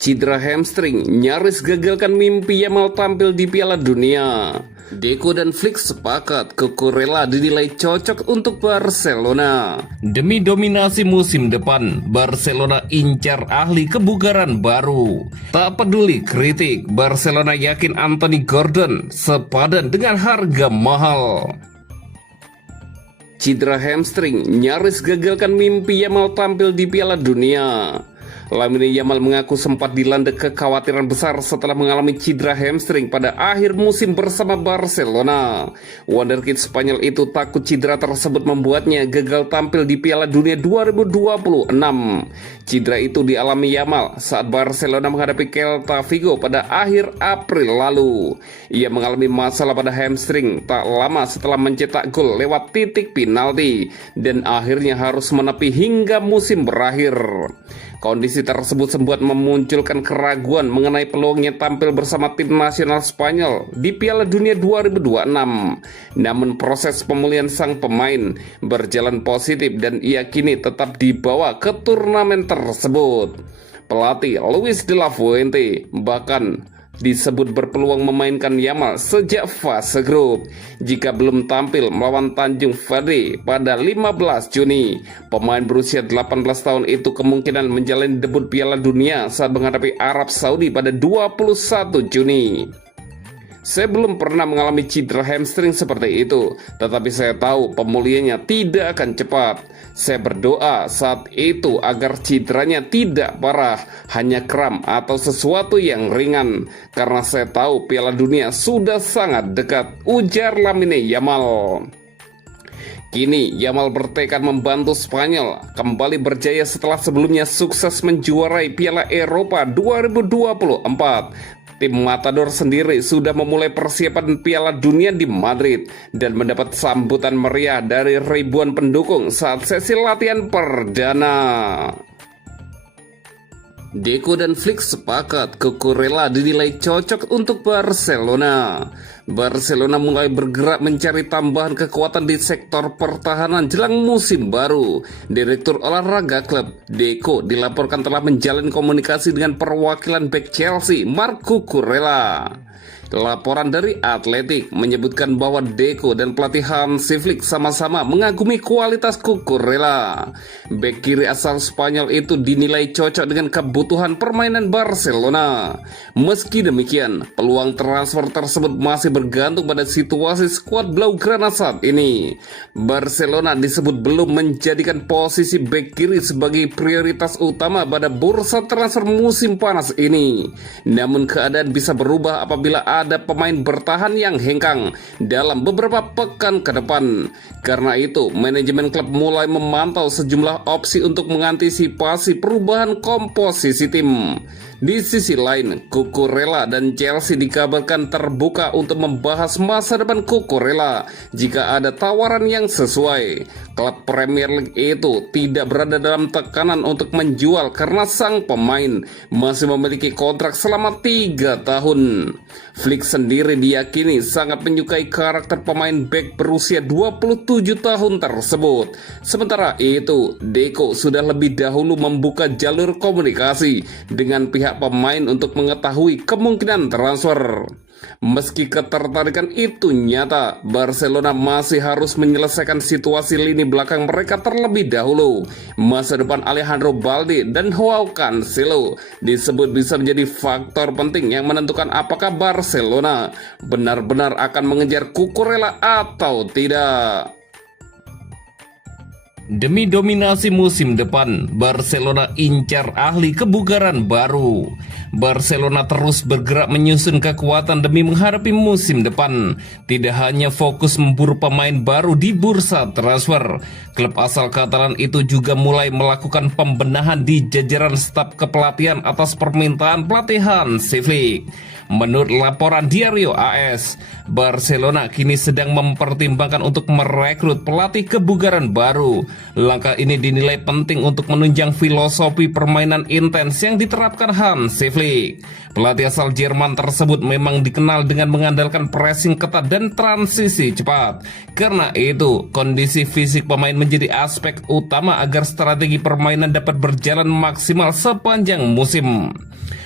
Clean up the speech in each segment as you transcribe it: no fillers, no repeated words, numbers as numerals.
Cedera hamstring nyaris gagalkan mimpi Yamal tampil di Piala Dunia. Deco dan Flick sepakat Cucurella dinilai cocok untuk Barcelona. Demi dominasi musim depan, Barcelona incar ahli kebugaran baru. Tak peduli kritik, Barcelona yakin Anthony Gordon sepadan dengan harga mahal. Cedera hamstring nyaris gagalkan mimpi Yamal tampil di Piala Dunia. Lamine Yamal mengaku sempat dilanda kekhawatiran besar setelah mengalami cedera hamstring pada akhir musim bersama Barcelona. Wonderkid Spanyol itu takut cedera tersebut membuatnya gagal tampil di Piala Dunia 2026. Cedera itu dialami Yamal saat Barcelona menghadapi Celta Vigo pada akhir April lalu. Ia mengalami masalah pada hamstring tak lama setelah mencetak gol lewat titik penalti dan akhirnya harus menepi hingga musim berakhir. Kondisi tersebut sempat memunculkan keraguan mengenai peluangnya tampil bersama tim nasional Spanyol di Piala Dunia 2026. Namun proses pemulihan sang pemain berjalan positif dan ia kini tetap dibawa ke turnamen tersebut. Pelatih Luis de la Fuente bahkan disebut berpeluang memainkan Yamal sejak fase grup. Jika belum tampil melawan Tanjung Verde pada 15 Juni, pemain berusia 18 tahun itu kemungkinan menjalani debut Piala Dunia saat menghadapi Arab Saudi pada 21 Juni. Saya belum pernah mengalami cedera hamstring seperti itu, tetapi saya tahu pemulihannya tidak akan cepat. Saya berdoa saat itu agar cederanya tidak parah, hanya kram atau sesuatu yang ringan, karena saya tahu Piala Dunia sudah sangat dekat, ujar Lamine Yamal. Kini Yamal bertekad membantu Spanyol kembali berjaya setelah sebelumnya sukses menjuarai Piala Eropa 2024. Tim Matador sendiri sudah memulai persiapan Piala Dunia di Madrid dan mendapat sambutan meriah dari ribuan pendukung saat sesi latihan perdana. Deco dan Flick sepakat Cucurella dinilai cocok untuk Barcelona. Barcelona mulai bergerak mencari tambahan kekuatan di sektor pertahanan jelang musim baru. Direktur olahraga klub Deco dilaporkan telah menjalin komunikasi dengan perwakilan bek Chelsea, Marc Cucurella. Laporan dari Atletik menyebutkan bahwa Deco dan pelatih Hansi Flick sama-sama mengagumi kualitas Cucurella. Bek kiri asal Spanyol itu dinilai cocok dengan kebutuhan permainan Barcelona. Meski demikian, peluang transfer tersebut masih bergantung pada situasi skuad Blaugrana saat ini. Barcelona disebut belum menjadikan posisi bek kiri sebagai prioritas utama pada bursa transfer musim panas ini. Namun keadaan bisa berubah apabila ada pemain bertahan yang hengkang dalam beberapa pekan ke depan. Karena itu, manajemen klub mulai memantau sejumlah opsi untuk mengantisipasi perubahan komposisi tim. Di sisi lain, Cucurella dan Chelsea dikabarkan terbuka untuk membahas masa depan Cucurella jika ada tawaran yang sesuai. Klub Premier League itu tidak berada dalam tekanan untuk menjual karena sang pemain masih memiliki kontrak selama 3 tahun. Flick sendiri diyakini sangat menyukai karakter pemain bek berusia 27 tahun tersebut. Sementara itu, Deco sudah lebih dahulu membuka jalur komunikasi dengan pihak pemain untuk mengetahui kemungkinan transfer. Meski ketertarikan itu nyata, Barcelona masih harus menyelesaikan situasi lini belakang mereka terlebih dahulu. Masa depan Alejandro Balde dan Joao Cancelo disebut bisa menjadi faktor penting yang menentukan apakah Barcelona benar-benar akan mengejar Cucurella atau tidak. Demi dominasi musim depan, Barcelona incar ahli kebugaran baru. Barcelona terus bergerak menyusun kekuatan demi menghadapi musim depan. Tidak hanya fokus memburu pemain baru di bursa transfer, klub asal Katalan itu juga mulai melakukan pembenahan di jajaran staf kepelatihan atas permintaan pelatih Hansi Flick. Menurut laporan Diario AS, Barcelona kini sedang mempertimbangkan untuk merekrut pelatih kebugaran baru Langkah ini dinilai penting untuk menunjang filosofi permainan intens yang diterapkan Hansi Flick. Pelatih asal Jerman tersebut memang dikenal dengan mengandalkan pressing ketat dan transisi cepat. Karena itu, kondisi fisik pemain menjadi aspek utama agar strategi permainan dapat berjalan maksimal sepanjang musim.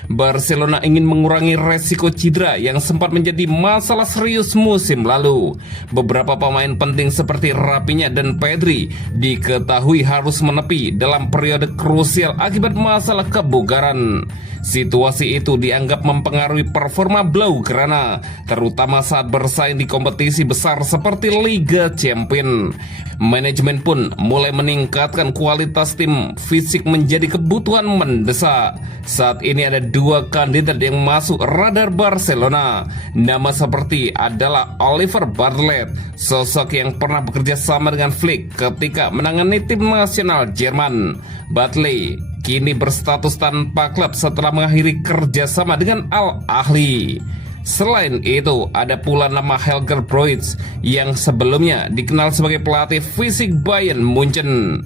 Barcelona ingin mengurangi resiko cedera yang sempat menjadi masalah serius musim lalu. Beberapa pemain penting seperti Rafinha dan Pedri diketahui harus menepi dalam periode krusial akibat masalah kebugaran. Situasi itu dianggap mempengaruhi performa Blaugrana, terutama saat bersaing di kompetisi besar seperti Liga Champions. Manajemen pun mulai meningkatkan kualitas tim fisik menjadi kebutuhan mendesak. Saat ini ada dua kandidat yang masuk radar Barcelona. Nama seperti adalah Oliver Bartlett, sosok yang pernah bekerja sama dengan Flick ketika menangani tim nasional Jerman. Bartlett kini berstatus tanpa klub setelah mengakhiri kerjasama dengan Al Ahly. Selain itu, ada pula nama Holger Broich yang sebelumnya dikenal sebagai pelatih fisik Bayern Munchen.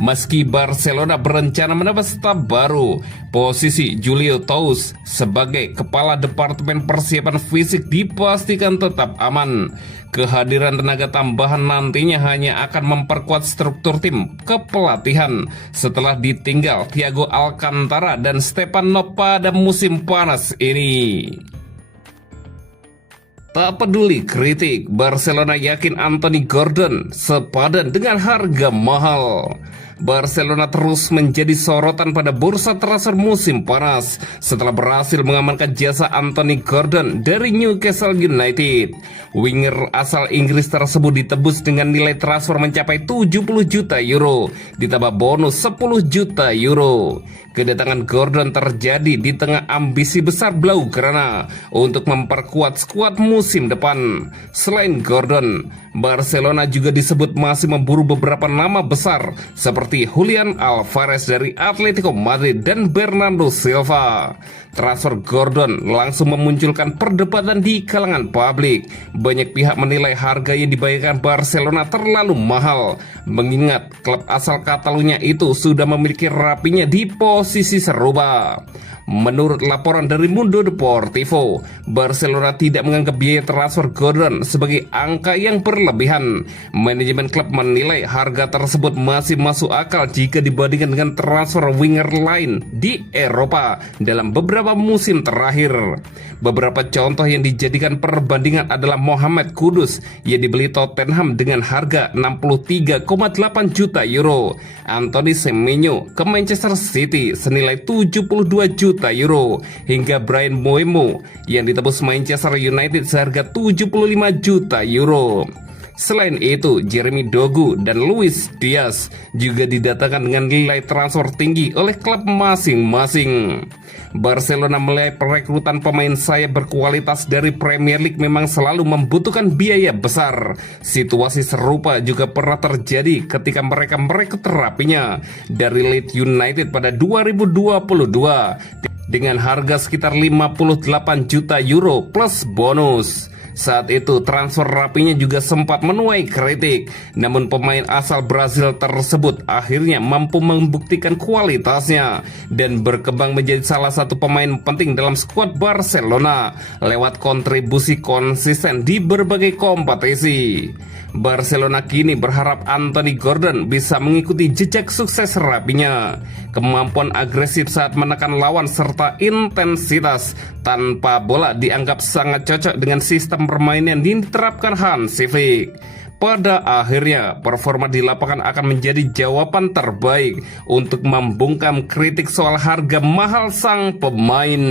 Meski Barcelona berencana menambah staf baru, posisi Julio Tous sebagai kepala departemen persiapan fisik dipastikan tetap aman. Kehadiran tenaga tambahan nantinya hanya akan memperkuat struktur tim kepelatihan setelah ditinggal Thiago Alcantara dan Stefano pada musim panas ini. Tak peduli kritik, Barcelona yakin Anthony Gordon sepadan dengan harga mahal. Barcelona terus menjadi sorotan pada bursa transfer musim panas setelah berhasil mengamankan jasa Anthony Gordon dari Newcastle United. Winger asal Inggris tersebut ditebus dengan nilai transfer mencapai 70 juta euro ditambah bonus 10 juta euro. Kedatangan Gordon terjadi di tengah ambisi besar Blaugrana untuk memperkuat skuad musim depan. Selain Gordon, Barcelona juga disebut masih memburu beberapa nama besar seperti Julian Alvarez dari Atletico Madrid dan Bernardo Silva. Transfer Gordon langsung memunculkan perdebatan di kalangan publik. Banyak pihak menilai harga yang dibayarkan Barcelona terlalu mahal, mengingat klub asal Catalunya itu sudah memiliki Rafinha di posisi serupa. Menurut laporan dari Mundo Deportivo, Barcelona tidak menganggap biaya transfer Gordon sebagai angka yang berlebihan. Manajemen klub menilai harga tersebut masih masuk akal jika dibandingkan dengan transfer winger lain di Eropa dalam beberapa musim terakhir. Beberapa contoh yang dijadikan perbandingan adalah Mohamed Kudus yang dibeli Tottenham dengan harga 63,8 juta euro, Anthony Semenyo ke Manchester City senilai 72 juta euro, hingga Bryan Mbeumo yang ditebus Manchester United seharga 75 juta euro. Selain itu, Jeremy Doku dan Luis Diaz juga didatangkan dengan nilai transfer tinggi oleh klub masing-masing. Barcelona mulai perekrutan pemain sayap berkualitas dari Premier League memang selalu membutuhkan biaya besar. Situasi serupa juga pernah terjadi ketika mereka merekrut Rafinha dari Leeds United pada 2022 dengan harga sekitar 58 juta euro plus bonus. Saat itu transfer Rafinha juga sempat menuai kritik, namun pemain asal Brazil tersebut akhirnya mampu membuktikan kualitasnya dan berkembang menjadi salah satu pemain penting dalam skuad Barcelona lewat kontribusi konsisten di berbagai kompetisi. Barcelona kini berharap Anthony Gordon bisa mengikuti jejak sukses Rafinha. Kemampuan agresif saat menekan lawan serta intensitas tanpa bola dianggap sangat cocok dengan sistem permainan yang diterapkan Hansi Flick. Pada akhirnya, performa di lapangan akan menjadi jawaban terbaik untuk membungkam kritik soal harga mahal sang pemain.